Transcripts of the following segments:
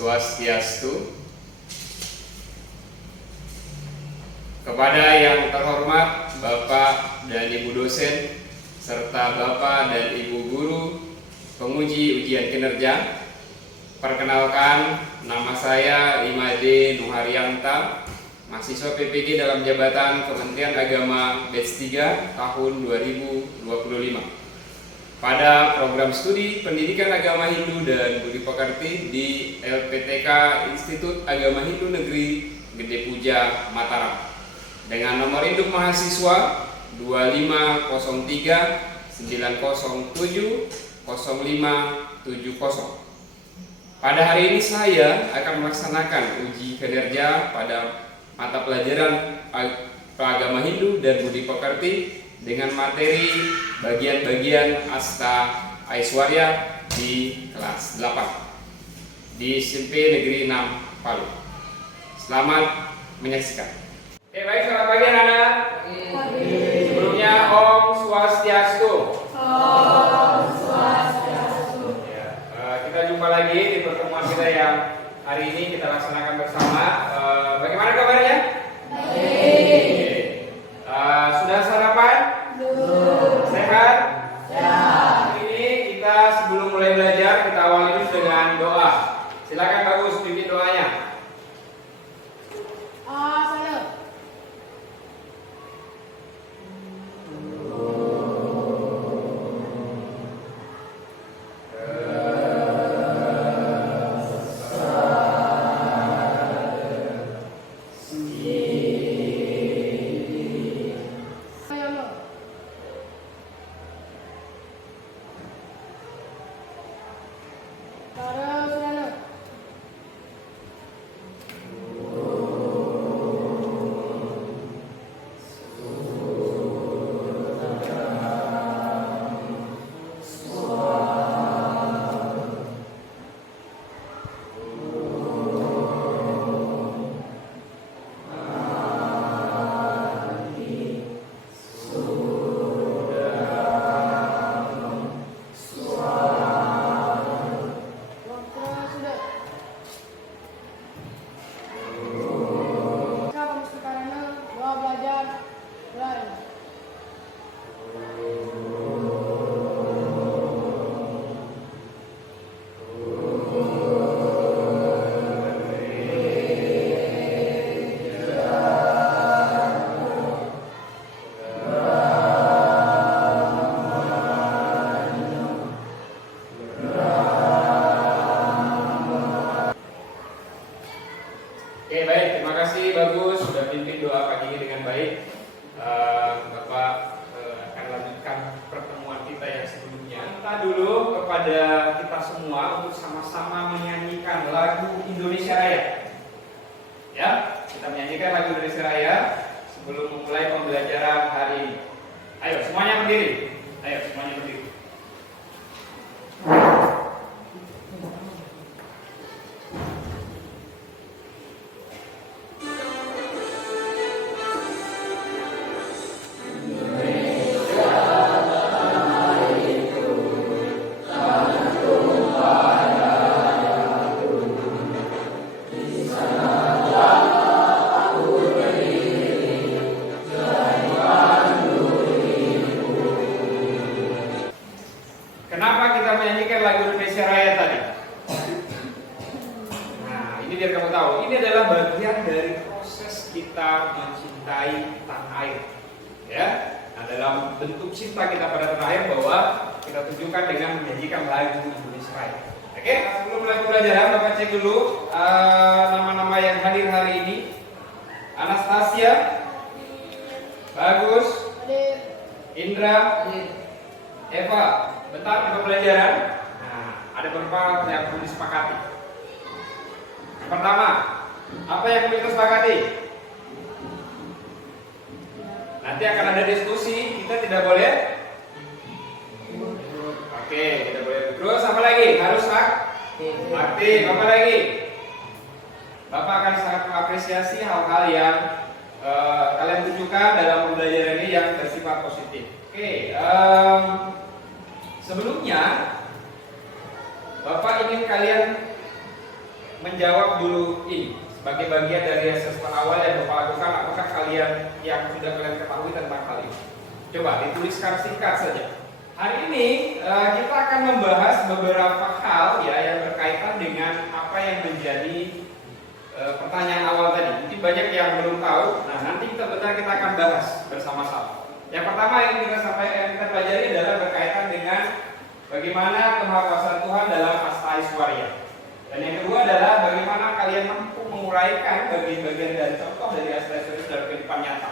Swastiastu. Kepada yang terhormat Bapak dan Ibu dosen serta Bapak dan Ibu guru penguji ujian kinerja, perkenalkan, nama saya Imade Nuharyanta, mahasiswa PPG dalam jabatan Kementerian Agama batch 3 tahun 2025. Pada program studi Pendidikan Agama Hindu dan Budi Pekerti di LPTK Institut Agama Hindu Negeri Gede Puja, Mataram, dengan nomor induk mahasiswa 25039070. Pada hari ini saya akan melaksanakan uji kinerja pada mata pelajaran Agama Hindu dan Budi Pekerti dengan materi bagian-bagian Asta Aiswarya di kelas 8 di SMP Negeri 6 Palu. Selamat menyaksikan. Oke, baik, selamat pagi anak-anak. Sebelumnya Om Swastiastu. Om Swastiastu. Ya, kita jumpa lagi di pertemuan kita yang hari ini kita laksanakan bersama. Bagaimana kabarnya? Baik. Sudah sarapan? Belum. Sehat? Sehat. Hari ini kita sebelum mulai belajar kita awali dulu dengan doa. Silakan Bagus pimpin doanya. Saya. Oke, baik, terima kasih Bagus sudah pimpin doa pagi ini dengan baik. Bapak akan lanjutkan pertemuan kita yang sebelumnya. Minta dulu kepada kita semua untuk sama-sama menyanyikan lagu Indonesia Raya. Ya, kita menyanyikan lagu Indonesia Raya sebelum memulai pembelajaran hari ini. Ayo, semuanya berdiri. Ayo, semuanya berdiri. Kenapa kita menyanyikan lagu Indonesia Raya tadi? Nah, ini biar kamu tahu, ini adalah bagian dari proses kita mencintai tanah air. Ya, nah, dalam bentuk cinta kita pada tanah air bahwa kita tunjukkan dengan menyanyikan lagu Indonesia Raya. Oke, sebelum mulai pembelajaran, Bapak cek dulu nama-nama yang hadir hari ini. Anastasia, Bagus, Indra, Eva. Bentar di pembelajaran. Nah, ada beberapa yang perlu disepakati. Yang pertama, apa yang perlu kita sepakati? Nanti akan ada diskusi, kita tidak boleh. Oke, tidak boleh. Terus apa lagi? Harus aktif. Apa lagi? Bapak akan sangat mengapresiasi hal-hal yang kalian tunjukkan dalam pembelajaran ini yang bersifat positif. Oke, sebelumnya Bapak ingin kalian menjawab dulu ini sebagai bagian dari assessment awal yang Bapak lakukan. Apakah kalian yang sudah kalian ketahui tentang hal ini? Coba dituliskan singkat saja. Hari ini kita akan membahas beberapa hal ya yang berkaitan dengan apa yang menjadi pertanyaan awal tadi. Mungkin banyak yang belum tahu. Nah, nanti kita akan bahas bersama-sama. Yang pertama yang kita pelajari adalah berkaitan dengan bagaimana kemahakuasaan Tuhan dalam Asta Aishwarya. Dan yang kedua adalah bagaimana kalian mampu menguraikan bagian-bagian dari contoh dari Asta Aishwarya dalam kehidupan nyata.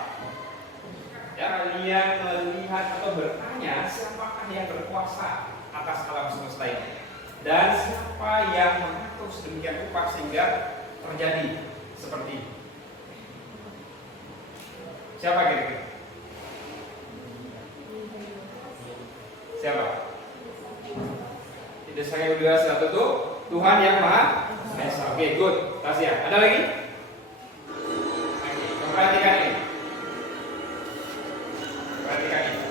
Ya, kalian melihat atau bertanya siapakah yang berkuasa atas alam semesta ini dan siapa yang mengatur sedemikian rupa sehingga terjadi seperti ini. Siapa kira-kira? Siapa? Tidak saya udah satu tuh Tuhan yang Maha Esa. Oke, good. Tasya. Ada lagi? Oke, perhatikan ini. Perhatikan ini.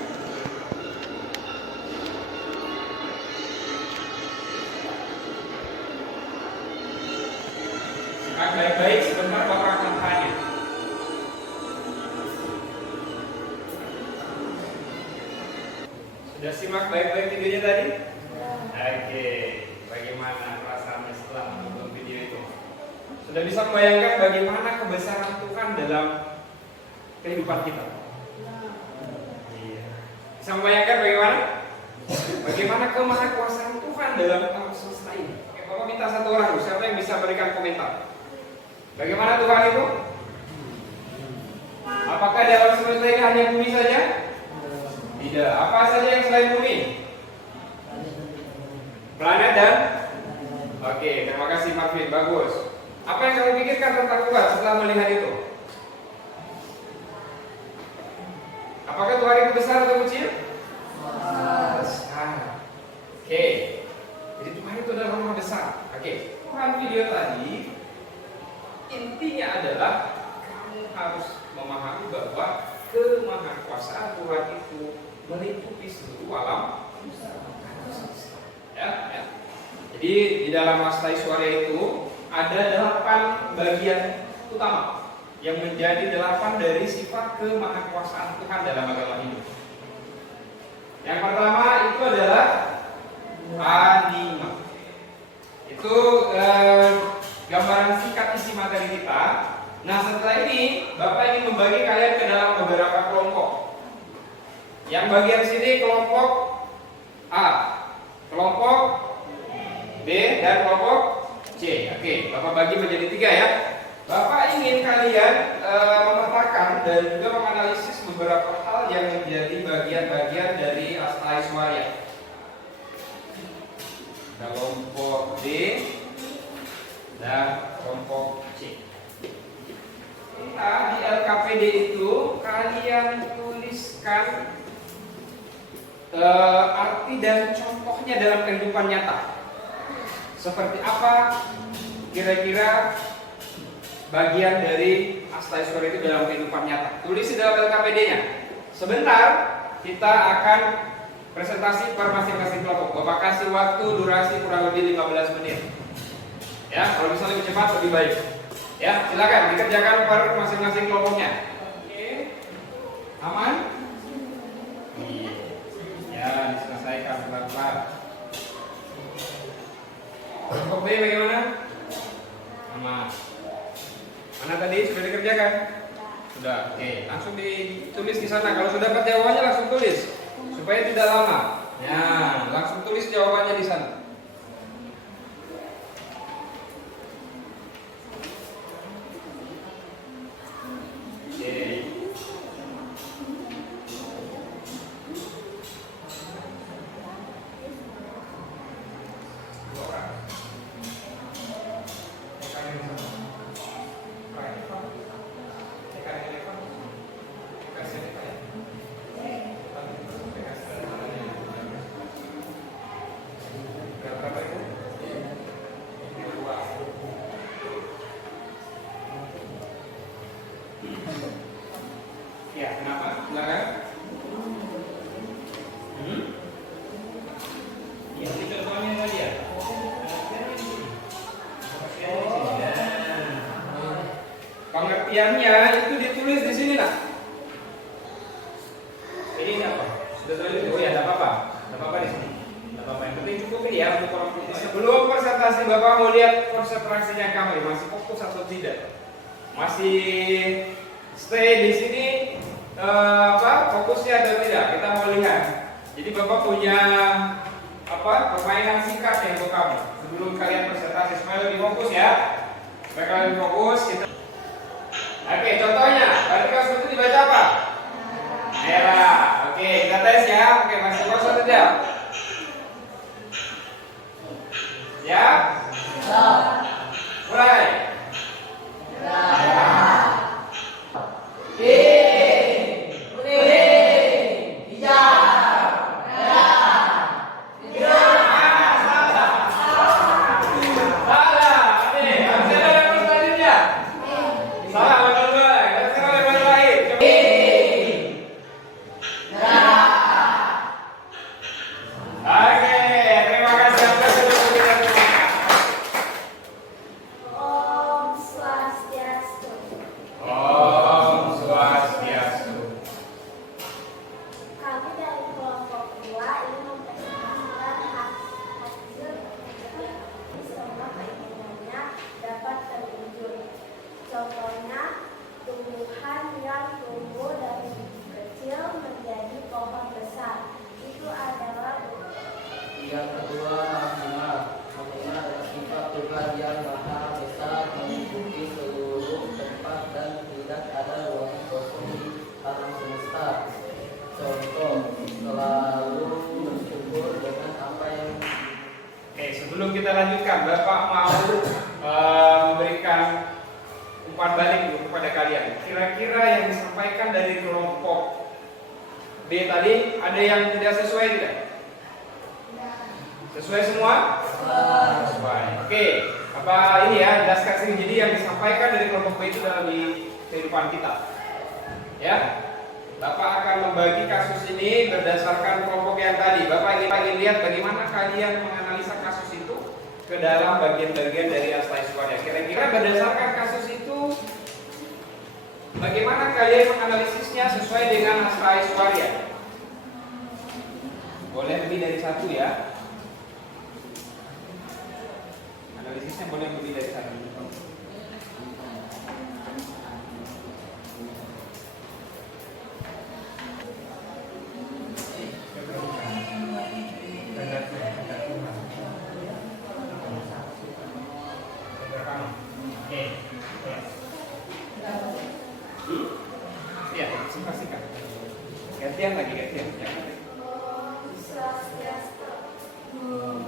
Simak baik-baik, sebentar Bapak akan tanya. Sudah simak baik-baik videonya tadi? Oke, bagaimana perasaannya setelah menonton video itu? Sudah bisa membayangkan bagaimana kebesaran Tuhan dalam kehidupan kita? Iya. Bisa membayangkan bagaimana? Bagaimana kemahakuasaan Tuhan dalam alam semesta ini? Oke, Bapak minta satu orang, siapa yang bisa berikan komentar? Bagaimana Tuhan itu? Apakah dalam semesta ini hanya bumi saja? Tidak. Apa saja yang selain bumi? Planet dan? Oke, terima kasih Marvin, bagus. Apa yang kamu pikirkan tentang Tuhan setelah melihat itu? Apakah Tuhan itu besar atau kecil? Besar. Oke. Jadi Tuhan itu adalah Maha besar. Oke. Tuhan video tadi intinya adalah kamu harus memahami bahwa kemahakuasaan Tuhan itu meliputi seluruh alam. Ya. Jadi di dalam Asta Aishwarya itu ada 8 bagian utama yang menjadi 8 dari sifat kemahakuasaan Tuhan dalam agama Hindu. Yang pertama itu adalah anima. Itu gambaran singkat isi materi kita. Nah, setelah ini Bapak ingin membagi kalian ke dalam beberapa kelompok. Yang bagian sini kelompok A, kelompok B, dan kelompok C. Oke, Bapak bagi menjadi 3 ya. Bapak ingin kalian memetakan dan juga menganalisis beberapa hal yang menjadi bagian-bagian dari Asta Aishwarya. Kelompok D dan kelompok C. Di LKPD itu kalian tuliskan arti dan contohnya dalam kehidupan nyata. Seperti apa kira-kira bagian dari Asta Aishwarya itu dalam kehidupan nyata? Tulis di dalam LKPD-nya. Sebentar kita akan presentasi per masing-masing kelompok. Bapak kasih waktu durasi kurang lebih 15 menit. Ya, kalau bisa lebih cepat lebih baik. Ya, silakan dikerjakan per masing-masing kelompoknya. Oke. Aman? Iya. Ya, diselesaikan pelan-pelan. Kelompok B bagaimana? Aman. Mana tadi sudah dikerjakan? Sudah. Oke, langsung ditulis di sana. Kalau sudah dapat jawabannya langsung tulis supaya tidak lama. Ya, langsung tulis jawabannya di sana. ini apa? Sudah selesai? Oh ya, tidak apa-apa. Tidak apa-apa di sini. Tidak apa-apa. Yang penting cukup ini ya untuk orang tua. Sebelum presentasi Bapak mau lihat konsentrasinya kamu masih fokus atau tidak? Masih stay di sini fokusnya atau tidak? Kita mau lihat. Jadi Bapak punya permainan singkat ya untuk kamu sebelum kalian presentasi supaya lebih fokus ya. Supaya kalian lebih fokus kita. Oke, contohnya, artikel itu dibaca apa? Merah. Oke, kita tes ya. Oke, masih kosong tidak? Ya? Mulai. Contohnya, tumbuhan yang tumbuh dari kecil menjadi pohon besar. Itu adalah Yang kedua, makna. Makna adalah sifat Tuhan yang maha besar meliputi seluruh tempat dan tidak ada ruang kosong di alam semesta. Contoh, selalu bersyukur dengan apa yang. Oke, sebelum kita lanjutkan, Bapak mau memberikan umpan balik dulu kepada kalian. Kira-kira yang disampaikan dari kelompok B tadi ada yang tidak sesuai tidak? Sesuai semua? Sesuai. Oke, apa ini ya jelaskan sini. Jadi yang disampaikan dari kelompok B itu dalam di kehidupan kita. Ya, Bapak akan membagi kasus ini berdasarkan kelompok yang tadi. Bapak ingin lihat bagaimana kalian menganalisa kasus itu ke dalam bagian-bagian dari Astaiswarya. Kira-kira berdasarkan kasus itu bagaimana kalian menganalisisnya sesuai dengan Astaiswarya? Boleh lebih dari satu ya. Analisisnya boleh lebih dari satu. Iya, pastikan. Gantian lagi, gantian. Om Swastiastu.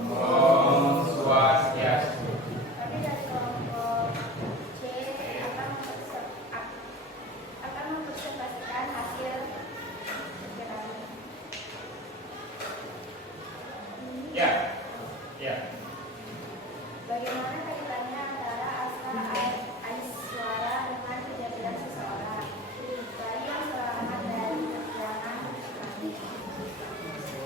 Om Swastiastu. Kami dari kelompok C akan mempresentasikan hasil perkiraan. Ya, ya. Bagaimana kaitannya antara Asta Aiswara dengan kejadian seseorang? Dari yang selamat dari keterangan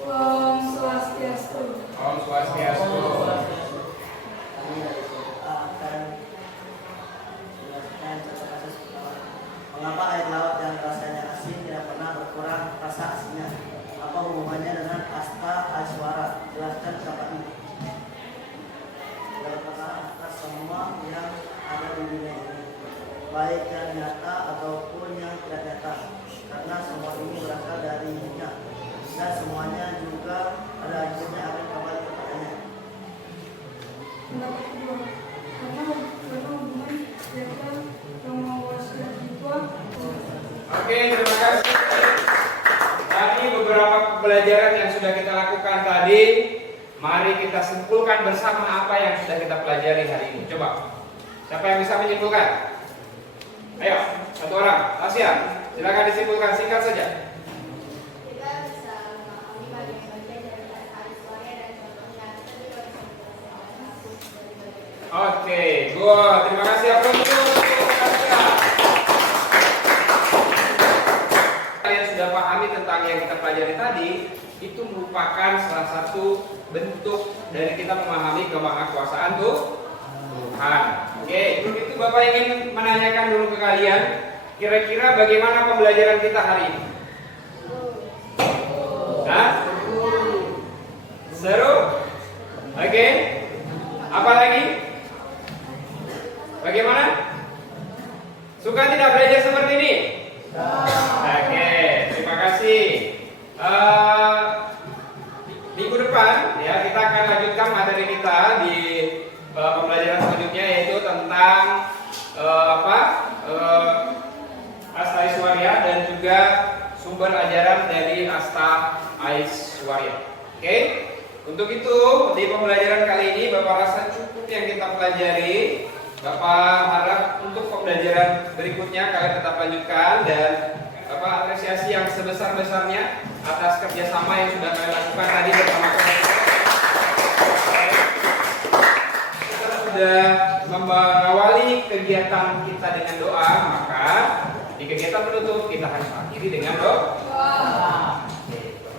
Om Swastiastu. Om Swastiastu. Kami dari kelompok A akan menjelaskan contoh kasus pertama. Mengapa air laut yang rasanya asin tidak pernah berkurang rasa asinnya? Apa hubungannya dengan Asta Aiswara? Jelaskan pendapat ini. Dalam perkara atas semua yang ada di dunia ini, baik yang nyata ataupun yang tidak nyata, karena semua ini berasal darinya dan semuanya juga ada akhirnya akan kembali kepadanya. Pendapat kedua, karena hubungan data yang mewaskan jiwa. Oke, terima kasih. Tadi beberapa pembelajaran yang sudah kita lakukan tadi, mari kita simpulkan bersama apa yang sudah kita pelajari hari ini. Coba, siapa yang bisa menyimpulkan? Ayo, satu orang. Tasya, silakan disimpulkan singkat saja. kita bisa memahami bagian-bagian dari Aiswara dan contohnya. Kita juga bisa menjelaskan kasus dari bagian. Oke, good. Terima kasih Apromus. Kalian sudah pahami tentang yang kita pelajari tadi, itu merupakan salah satu bentuk dari kita memahami kemahakuasaan Tuhan. Oke, untuk itu Bapak ingin menanyakan dulu ke kalian, kira-kira bagaimana pembelajaran kita hari ini? Minggu depan ya kita akan lanjutkan materi kita di pembelajaran selanjutnya, yaitu tentang Asta Aishwarya dan juga sumber ajaran dari Asta Aishwarya. Oke? Untuk itu di pembelajaran kali ini Bapak rasa cukup yang kita pelajari. Bapak harap untuk pembelajaran berikutnya kalian tetap lanjutkan, dan Bapak apresiasi yang sebesar-besarnya atas kerjasama yang sudah kalian lakukan tadi bersama kalian. Kita sudah mengawali kegiatan kita dengan doa, maka di kegiatan penutup kita harus akhiri dengan doa.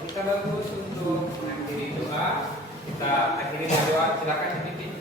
Kita bagus untuk mengakhiri doa. Kita akhiri dengan doa. Silakan dipimpin.